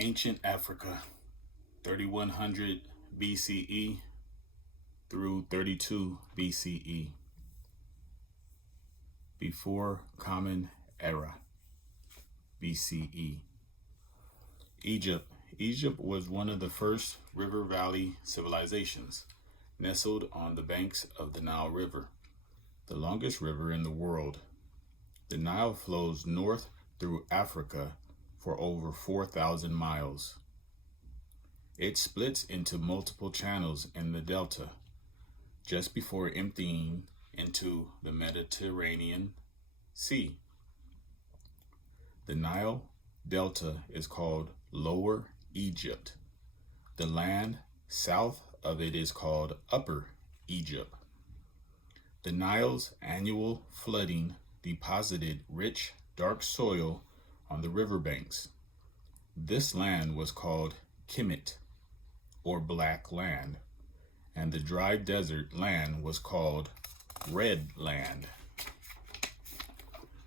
Ancient Africa, 3100 BCE through 32 BCE, before Common Era, BCE. Egypt was one of the first river valley civilizations, nestled on the banks of the Nile River, the longest river in the world. The Nile flows north through Africa for over 4,000 miles. It splits into multiple channels in the delta, just before emptying into the Mediterranean Sea. The Nile Delta is called Lower Egypt. The land south of it is called Upper Egypt. The Nile's annual flooding deposited rich, dark soil on the riverbanks. This land was called Kemet, or Black Land, and the dry desert land was called Red Land.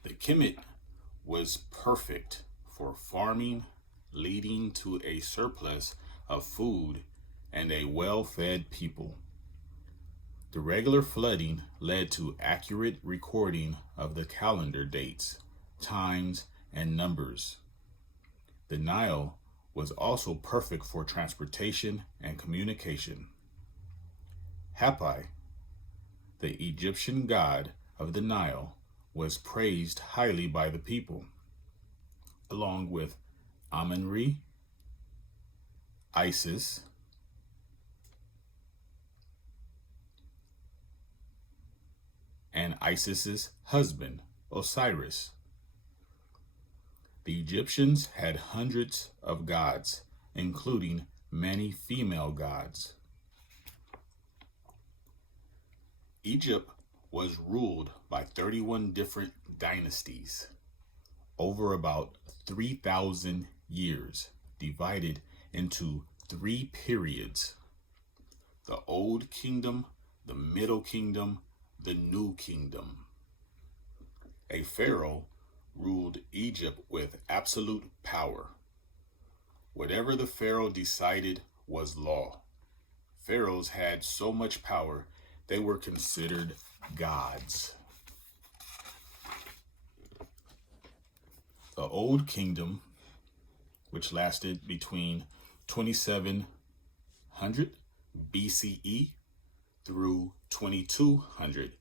The Kemet was perfect for farming, leading to a surplus of food and a well-fed people. The regular flooding led to accurate recording of the calendar dates, times, and numbers. The Nile was also perfect for transportation and communication. Hapi, the Egyptian god of the Nile, was praised highly by the people, along with Amun-Re, Isis, and Isis's husband, Osiris. The Egyptians had hundreds of gods, including many female gods. Egypt was ruled by 31 different dynasties over about 3,000 years, divided into 3 periods: the Old Kingdom, the Middle Kingdom, the New Kingdom. A pharaoh ruled Egypt with absolute power. Whatever the pharaoh decided was law. Pharaohs had so much power they were considered gods. The Old Kingdom, which lasted between 2700 BCE through 2200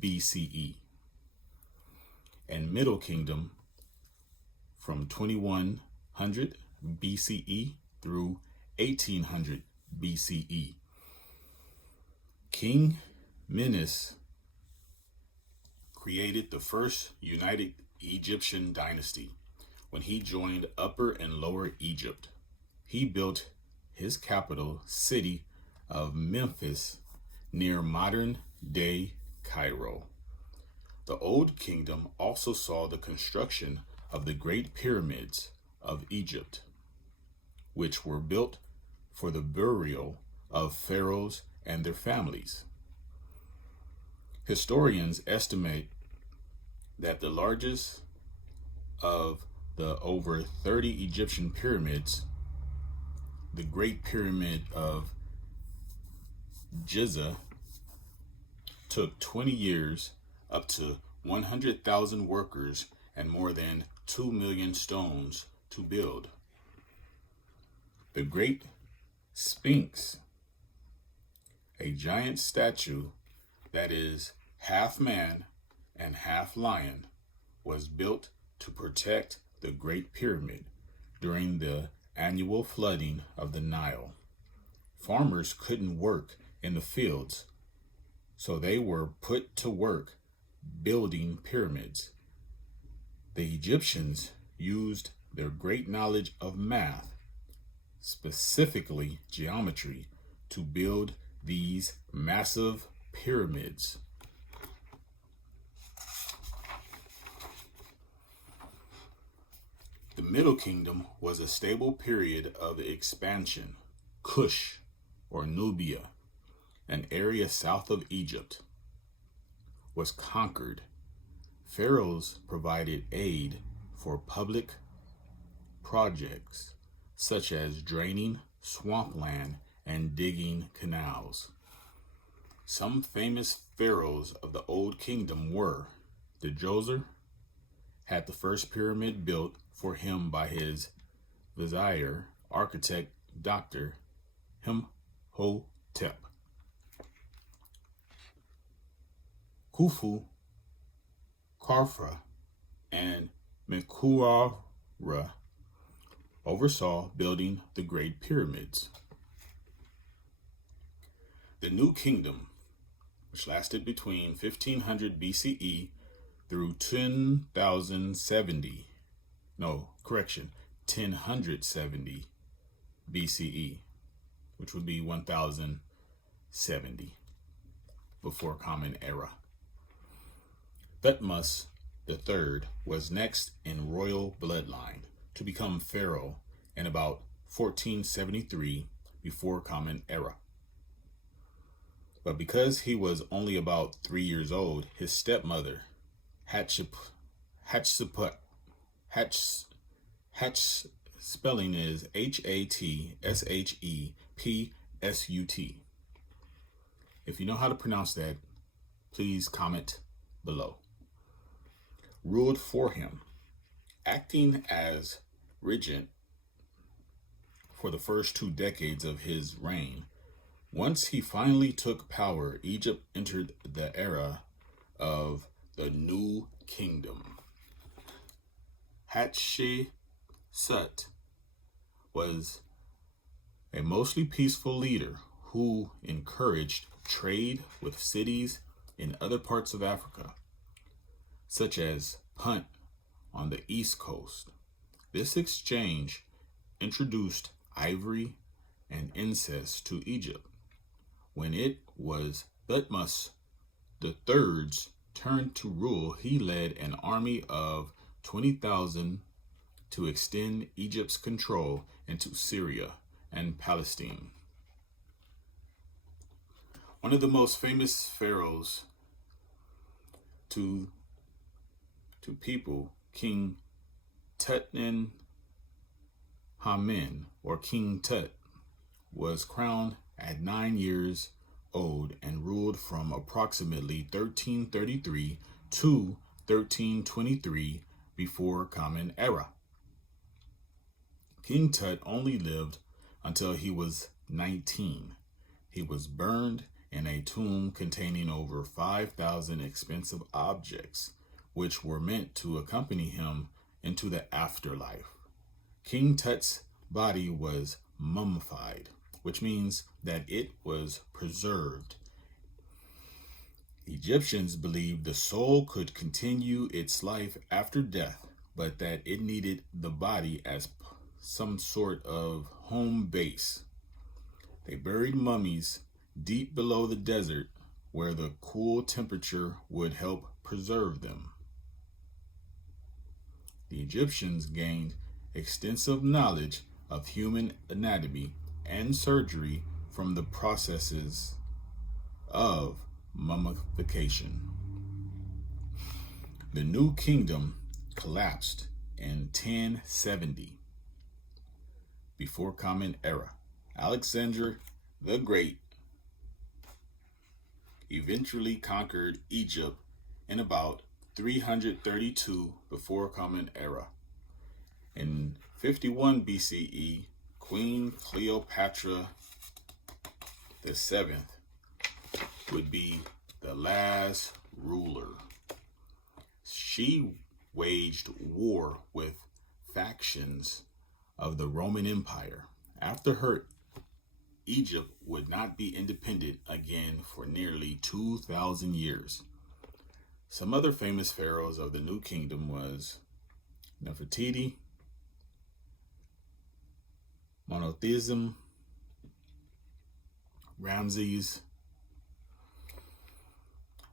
BCE, and Middle Kingdom from 2100 BCE through 1800 BCE. King Menes created the first united Egyptian dynasty when he joined Upper and Lower Egypt. He built his capital city of Memphis near modern-day Cairo. The Old Kingdom also saw the construction of the Great Pyramids of Egypt, which were built for the burial of pharaohs and their families. Historians estimate that the largest of the over 30 Egyptian pyramids, the Great Pyramid of Giza, took 20 years, up to 100,000 workers, and more than 2 million stones to build. The Great Sphinx, a giant statue that is half man and half lion, was built to protect the Great Pyramid during the annual flooding of the Nile. Farmers couldn't work in the fields, so they were put to work building pyramids. The Egyptians used their great knowledge of math, specifically geometry, to build these massive pyramids. The Middle Kingdom was a stable period of expansion. Kush, or Nubia, an area south of Egypt, was conquered. Pharaohs provided aid for public projects such as draining swampland and digging canals. Some famous pharaohs of the Old Kingdom were Djoser, had the first pyramid built for him by his vizier, architect Dr. Imhotep. Khufu, Khafra, and Menkaure oversaw building the Great Pyramids. The New Kingdom, which lasted between 1500 BCE through 1070 BCE, which would be 1070 before Common Era. Thutmose III was next in royal bloodline to become pharaoh in about 1473 before Common Era. But because he was only about 3 years old, his stepmother, Hatshepsut, spelling is Hatshepsut. If you know how to pronounce that, please comment below. Ruled for him, acting as regent for the first 2 decades of his reign. Once he finally took power, Egypt entered the era of the New Kingdom. Hatshepsut was a mostly peaceful leader who encouraged trade with cities in other parts of Africa, such as Punt on the east coast. This exchange introduced ivory and incest to Egypt. When it was Thutmose III's turn to rule, he led an army of 20,000 to extend Egypt's control into Syria and Palestine. One of the most famous pharaohs to people, King Tutan or King Tut, was crowned at 9 years old and ruled from approximately 1333 to 1323 before Common Era. King Tut only lived until he was 19. He was burned in a tomb containing over 5,000 expensive objects, which were meant to accompany him into the afterlife. King Tut's body was mummified, which means that it was preserved. Egyptians believed the soul could continue its life after death, but that it needed the body as some sort of home base. They buried mummies deep below the desert where the cool temperature would help preserve them. The Egyptians gained extensive knowledge of human anatomy and surgery from the processes of mummification. The New Kingdom collapsed in 1070 before Common Era. Alexander the Great eventually conquered Egypt in about 332 before Common Era. In 51 BCE, Queen Cleopatra VII would be the last ruler. She waged war with factions of the Roman Empire. After her, Egypt would not be independent again for nearly 2,000 years. Some other famous pharaohs of the New Kingdom was Nefertiti, monotheism, Ramses.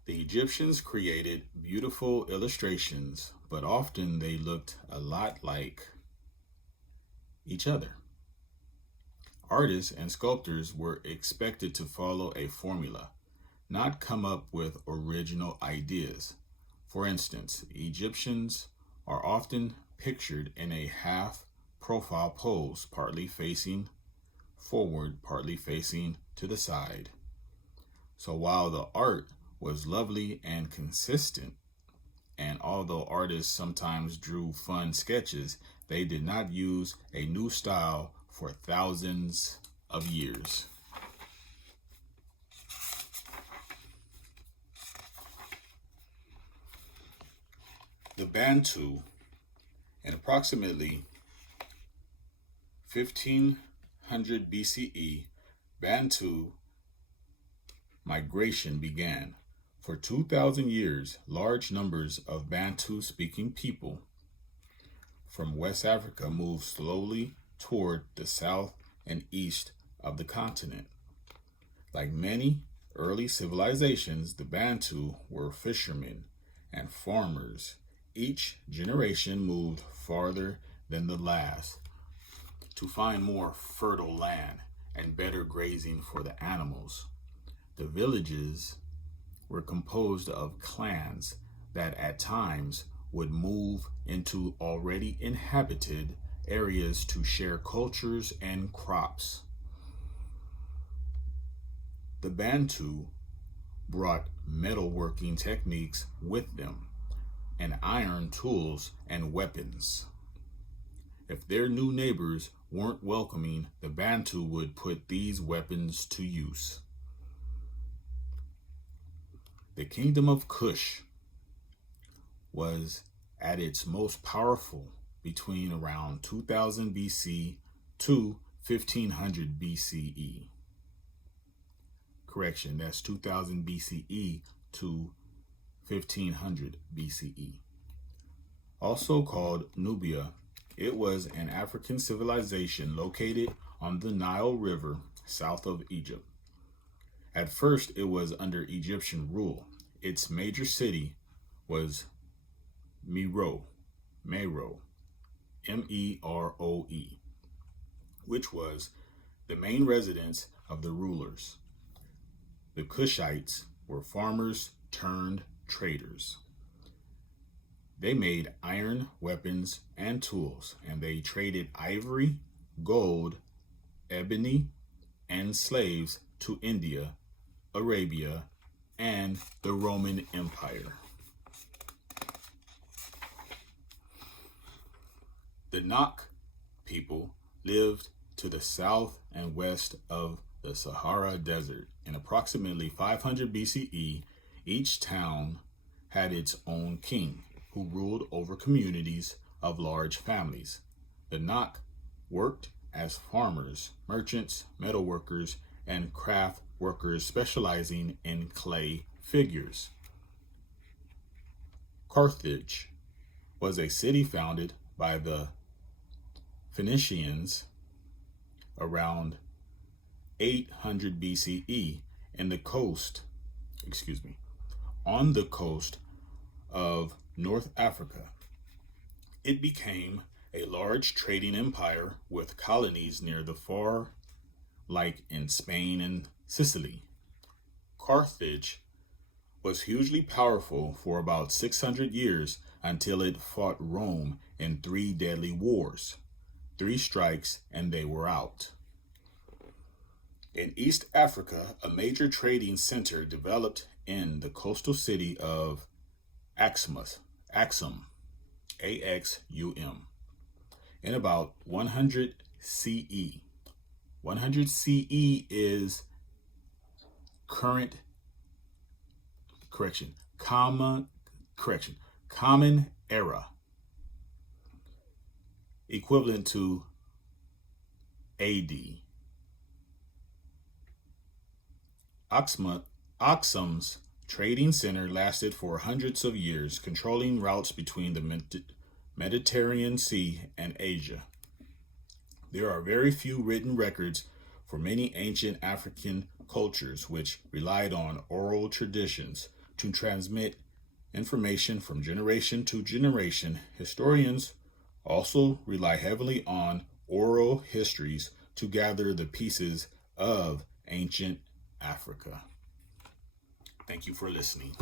The Egyptians created beautiful illustrations, but often they looked a lot like each other. Artists and sculptors were expected to follow a formula, not come up with original ideas. For instance, Egyptians are often pictured in a half profile pose, partly facing forward, partly facing to the side. So while the art was lovely and consistent, and although artists sometimes drew fun sketches, they did not use a new style for thousands of years. The Bantu, in approximately 1500 BCE, Bantu migration began. For 2,000 years, large numbers of Bantu-speaking people from West Africa moved slowly toward the south and east of the continent. Like many early civilizations, the Bantu were fishermen and farmers. Each generation moved farther than the last to find more fertile land and better grazing for the animals. The villages were composed of clans that at times would move into already inhabited areas to share cultures and crops. The Bantu brought metalworking techniques with them and iron tools and weapons. If their new neighbors weren't welcoming, the Bantu would put these weapons to use. The kingdom of Kush was at its most powerful between around 2000 BC to 1500 BCE. Correction, that's 2000 BCE to 1500 BCE. Also called Nubia, it was an African civilization located on the Nile River south of Egypt. At first, it was under Egyptian rule. Its major city was Meroe, M-E-R-O-E, which was the main residence of the rulers. The Kushites were farmers turned traders. They made iron weapons and tools, and they traded ivory, gold, ebony, and slaves to India, Arabia, and the Roman Empire. The Nok people lived to the south and west of the Sahara Desert. In approximately 500 BCE, each town had its own king who ruled over communities of large families. The Nok worked as farmers, merchants, metalworkers, and craft workers specializing in clay figures. Carthage was a city founded by the Phoenicians around 800 BCE on the coast of North Africa. It became a large trading empire with colonies near the far, like in Spain and Sicily. Carthage was hugely powerful for about 600 years until it fought Rome in 3 deadly wars. 3 strikes and they were out. In East Africa, a major trading center developed in the coastal city of Axum, A-X-U-M, in about 100 CE. 100 CE is common era, equivalent to AD. Axum's trading center lasted for hundreds of years, controlling routes between the Mediterranean Sea and Asia. There are very few written records for many ancient African cultures which relied on oral traditions to transmit information from generation to generation. Historians also rely heavily on oral histories to gather the pieces of ancient Africa. Thank you for listening.